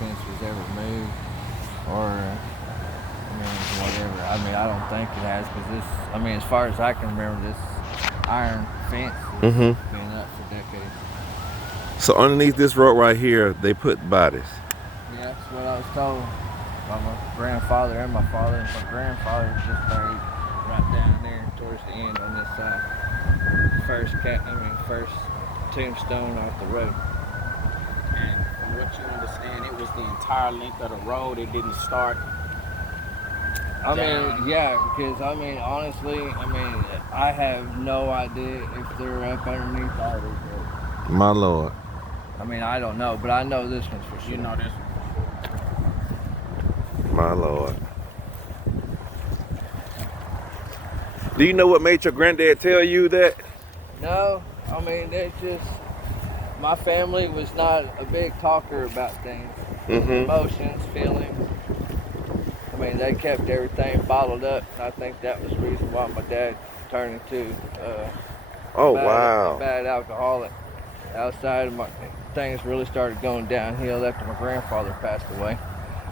fence was ever moved or, I mean, whatever. I mean, I don't think it has because this, I mean, as far as I can remember, this iron fence has been up for decades. So underneath this road right here, they put bodies. Yeah, that's what I was told by my grandfather and my father. And my grandfather was just buried right down there towards the end on this side. First tombstone off the road. And from what you understand, it was the entire length of the road. It didn't start. I mean, yeah, because I mean, honestly, I mean, I have no idea if they're up underneath all these roads. My Lord. I mean, I don't know, but I know this one's for sure. You know this one. My Lord. Do you know what made your granddad tell you that? No, I mean, it's just, my family was not a big talker about things. Emotions, feelings. I mean, they kept everything bottled up, and I think that was the reason why my dad turned into Oh, a wow. bad alcoholic. Outside of things really started going downhill after my grandfather passed away.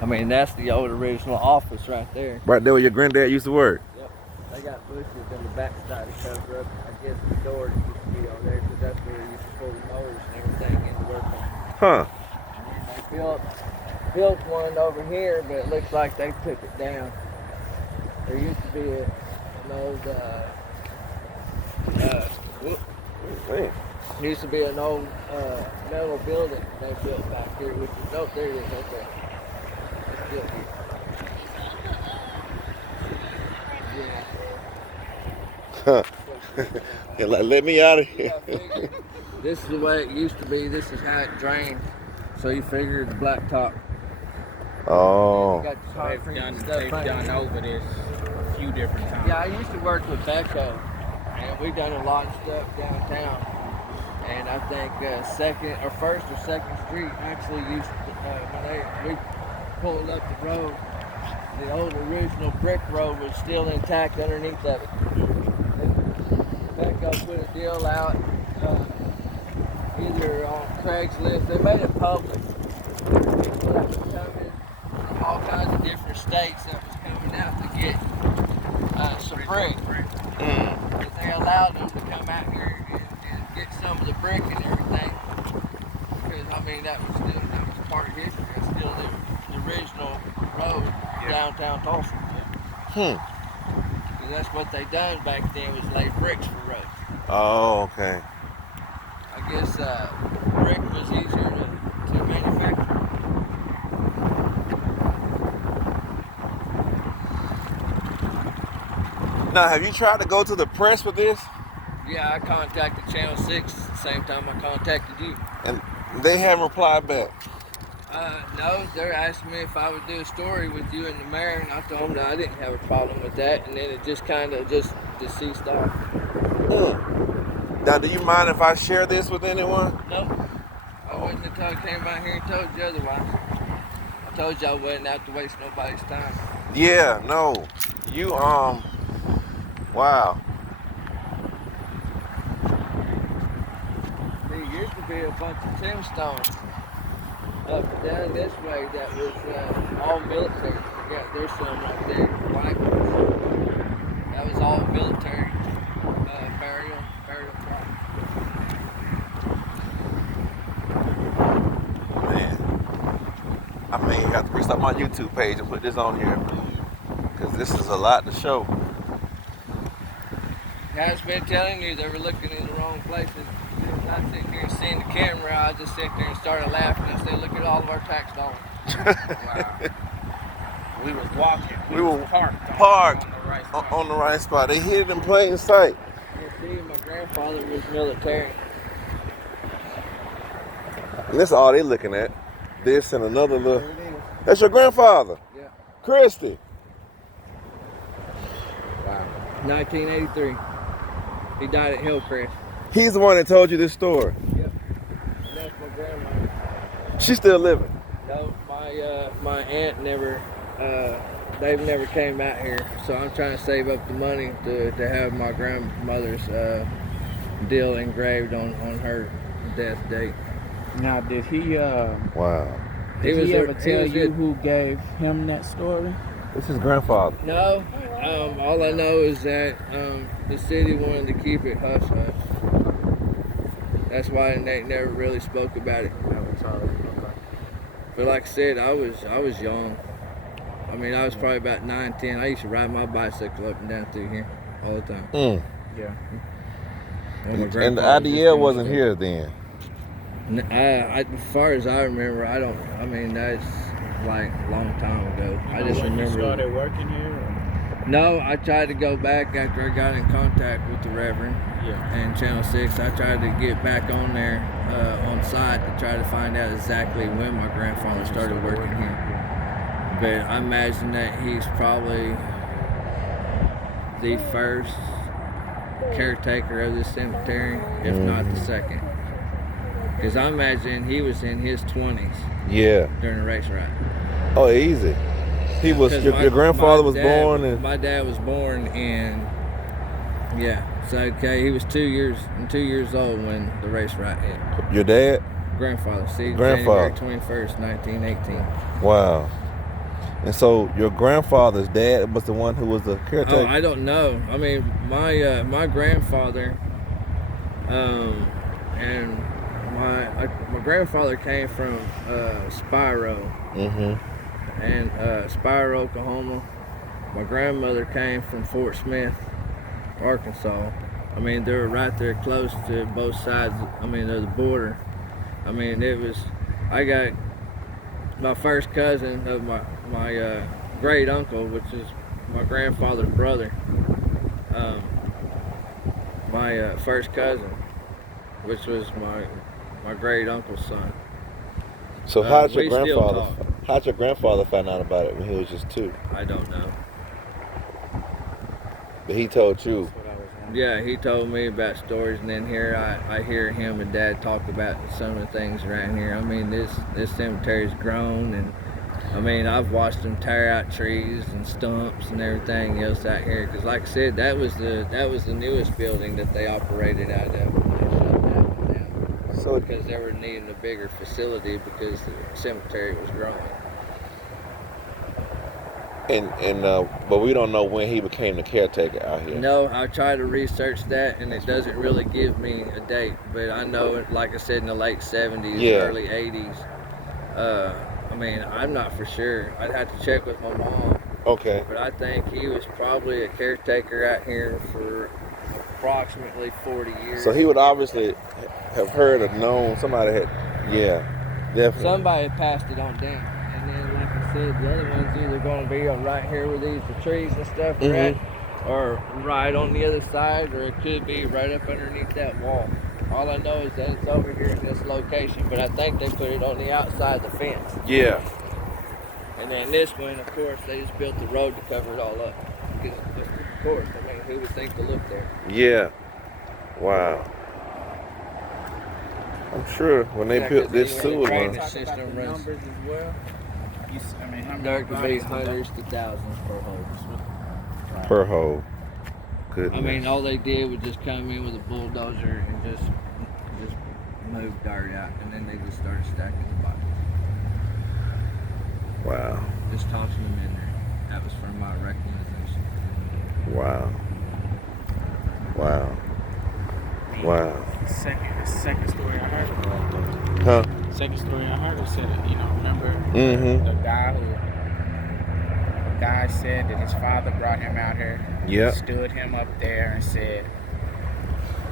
I mean, that's the old original office right there. Right there where your granddad used to work? Yep. They got bushes in the backside to cover up, I guess, the door that used to be on there, because that's where they used to pull the mowers and everything in to work on. Huh. And they built one over here, but it looks like they took it down. There used to be an old, used to be an old metal building they built back here, which is, oh, there it is, okay. It's built here. Yeah, like, let me out of here. Yeah, this is the way it used to be. This is how it drained. So you figure the blacktop. Oh. Got the concrete and They've stuff done over this a few different times. Yeah, I used to work with Becco, and we done a lot of stuff downtown. And I think First or Second Street actually used to, when we pulled up the road, the old original brick road was still intact underneath of it. Becco put a deal out, either on Craigslist. They made it public. People that was coming from all kinds of different states that was coming out to get some brick. But they allowed them to come out here and get some of the brick and everything. Because I mean that was part of history. It's still the original road downtown Tulsa. Because that's what they done back then, was lay bricks for roads. Oh, okay. I guess brick was easier to manufacture. Now, have you tried to go to the press with this? Yeah, I contacted Channel 6 at the same time I contacted you. And they haven't replied back. No, they're asking me if I would do a story with you and the mayor, and I told them that I didn't have a problem with that, and then it just kind of just ceased off. Now, do you mind if I share this with anyone? No, I wouldn't have came out here and told you otherwise. I told you I wouldn't have to waste nobody's time. Yeah, no. You, wow. There used to be a bunch of tombstones up and down this way that was all military. Yeah, there's some right there, white ones. That was all military burial plot. Man. I may have to restart my YouTube page and put this on here. Because this is a lot to show. I've been telling you they were looking in the wrong places. I sit here and seeing the camera, I just sit there and started laughing and said, look at all of our tax dollars. Wow. We was walking. We were parked on the right spot. They hid it in plain sight. You see, my grandfather was military. And that's all they looking at. This and another little. There it is. That's your grandfather? Yeah. Christy. Wow. 1983. He died at Hillcrest. He's the one that told you this story. Yep. And that's my grandma. She's still living. No, my aunt never, they've never came out here. So I'm trying to save up the money to have my grandmother's deal engraved on her death date. Now, did he? Wow. Did was he there- ever he tell was you good. who gave him that story? It's his grandfather. No, all I know is that the city wanted to keep it hush hush. That's why they never really spoke about it. But like I said, I was young. I mean, I was probably about 9, 10. I used to ride my bicycle up and down through here all the time. Yeah. When my And the grandfather was IDL doing wasn't stuff. here then. As far as I remember, I mean, that's like a long time ago. I just when remember. you started working here? Or? No, I tried to go back after I got in contact with the Reverend and Channel 6. I tried to get back on there on site to try to find out exactly when my grandfather started working here. But I imagine that he's probably the first caretaker of this cemetery, if not the second. Because I imagine he was in his 20s Yeah. during the race riot. Oh, easy. He was. Your grandfather was born, and my dad was born in. Yeah, so okay, he was 2 years old when the race riot hit. your dad. Grandfather, see, Grandfather. January 21st, 1918. Wow. And so your grandfather's dad was the one who was the caretaker. Oh, I don't know. I mean, my grandfather, and my grandfather came from Spiro, and Spiro, Oklahoma. My grandmother came from Fort Smith, Arkansas. I mean, they were right there close to both sides. I mean, of the border. I mean, I got my first cousin of my great uncle, which is my grandfather's brother. My first cousin, which was my great uncle's son. So how'd we still your grandfather find out about it when he was just 2? I don't know. But he told you. Yeah, he told me about stories, and then here I hear him and Dad talk about some of the things around here. I mean, this cemetery's grown, and I mean, I've watched them tear out trees and stumps and everything else out here. Because, like I said, that was the newest building that they operated out of when they shut that one down. So because they were needing a bigger facility because the cemetery was growing. But we don't know when he became the caretaker out here. No, I tried to research that, and it doesn't really give me a date. But I know it, like I said, in the late 70s, early 80s. I mean, I'm not for sure. I'd have to check with my mom. Okay. But I think he was probably a caretaker out here for approximately 40 years. So he would obviously have heard or known somebody had. Yeah, definitely. Somebody passed it on down. And then, like I said, the other one's either going to be right here where the trees and stuff are at, or right on the other side, or it could be right up underneath that wall. All I know is that it's over here in this location, but I think they put it on the outside of the fence. Yeah. And then this one, of course, they just built the road to cover it all up. Because, of course, I mean, who would think to look there? Yeah. Wow. I'm sure when they built this sewer drainage line. system runs. Numbers as well. I mean, how many There could be bodies hundreds to thousands per hole. Per hole. Goodness. I mean, all they did was just come in with a bulldozer and just move dirt out, and then they just started stacking the bodies. Wow. Just tossing them in there. That was from my recognition. Wow. Wow. Wow. Second story I heard about though. Huh? Second story I heard said, remember Mm-hmm. the guy said that his father brought him out here. Yeah. Stood him up there and said,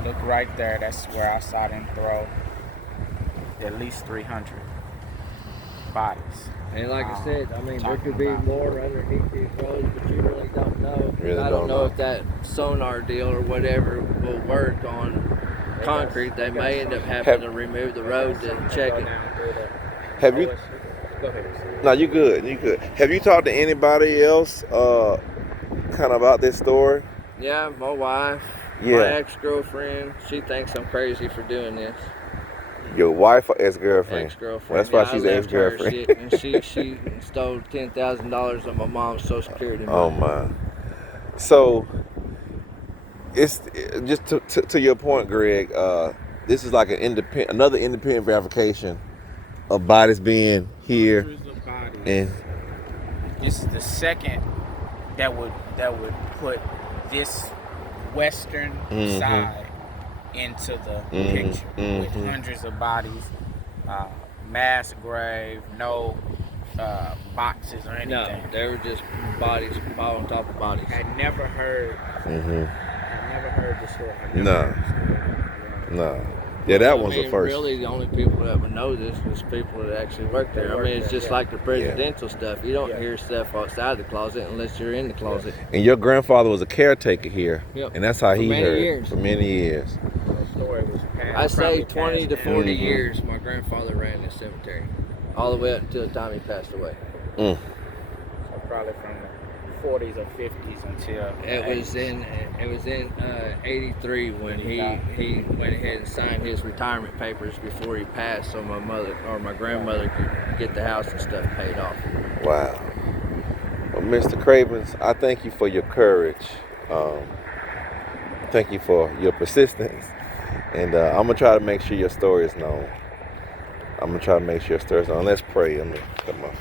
"Look right there. That's where I saw them throw at least 300 bodies." And like I said, I mean, there could be more underneath these roads, but you really don't know. I don't know if that sonar deal or whatever will work on concrete. They may end up having to remove the road to check it. Have you? Go ahead. No, you good. You good. Have you talked to anybody else, kind of about this story? Yeah, my wife, Yeah. my ex-girlfriend, she thinks I'm crazy for doing this. Your wife or ex-girlfriend? Ex-girlfriend. Well, that's why I she's left her, ex-girlfriend. she stole $10,000 of my mom's Social Security money. Oh my. So it's just to your point, Greg. This is like another independent verification of bodies being here. Hundreds of bodies. And This is the second that would put this western side into the picture with hundreds of bodies, mass grave, no boxes or anything. No, they were just bodies on top of bodies. Had never heard. Had never heard the story. No. Yeah, that one's the first. Really, the only people that would know this was people that actually work there. I mean, it's just like the presidential stuff. You don't hear stuff outside the closet unless you're in the closet. And your grandfather was a caretaker here. Yep. And that's how he heard years. for many years. The story was passed. I say 20 to 40 Mm-hmm. years my grandfather ran this cemetery. All the way up until the time he passed away. So probably from the 40s or 50s until It was in 83 when he went ahead and signed his retirement papers before he passed, so my grandmother could get the house and stuff paid off. Wow. Well, Mr. Cravens, I thank you for your courage. Thank you for your persistence. And I'm going to try to make sure your story is known. Let's pray. I'm going to cut my